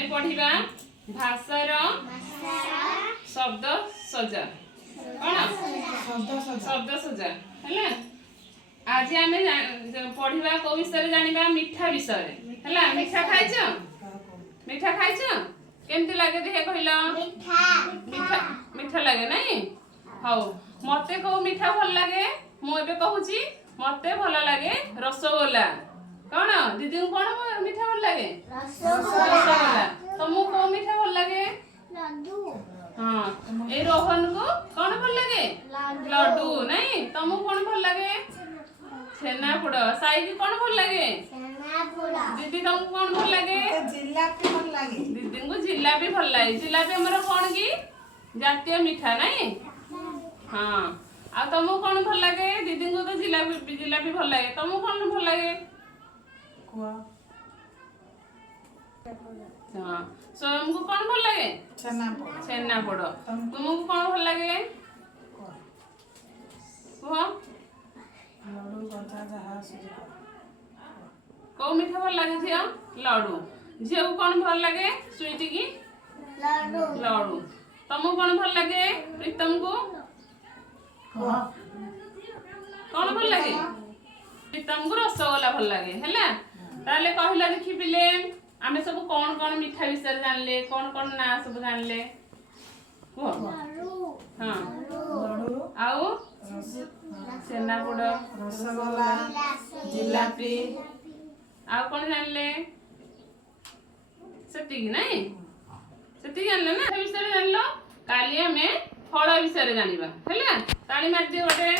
आमे पढ़िबा भाषार शब्द सजा कौन शब्द सजा है। आज आम पढ़ा कौ विषय जाना मिठा विषय है। मिठा खाइच मिठा खाइच केमती लगे देखे कहल मिठा मिठा लगे नहीं। हाउ मते को मिठा भल लगे मुझे कहूँ मते भल लगे रसगोला कौन दीदी को कौन मिठा भल लगे रसगोला। तुमको कौ मिठा भल लगे हाँ ए रोहन को कौन भल लगे लड्डू नहीं। तुमको कौन भल लगे छेनापोड़। साई की कौन भल लगे दीदी तुमको कौन भल लगे जिलापी भल लगे दीदी को जिलापी भल लगे। जिलापी हमर कौन की जातीय मिठा नहीं हाँ। आ तुमको कौन भल लगे दीदी को तो जिलापी जिलापी भल लगे। तुमको कौन भल लगे हाँ स्वयं को कौन भल लगे छेनापोड़। तुमको कौन भल लगे कह कौ मिठा भल लगे झिया लड्डू। झिया को कौन भल लगे स्वीट की लड्डू। तुमको कौन भल लगे प्रीतम को कौन भल लगे प्रीतम को रसगोला भल लगे है। ताले कहला देखी पिले आमे सब कौन कौन मिठा विषय जानले कौन कौन ना सब जानले हाँ आउ छेनापोड़ रसगोला जिलापी आउ कौन जानले सेती नहीं सेती जानले ना विषय जानलो। काली हमें फल विषय जानिबा है। ताली मार दियो गोटे।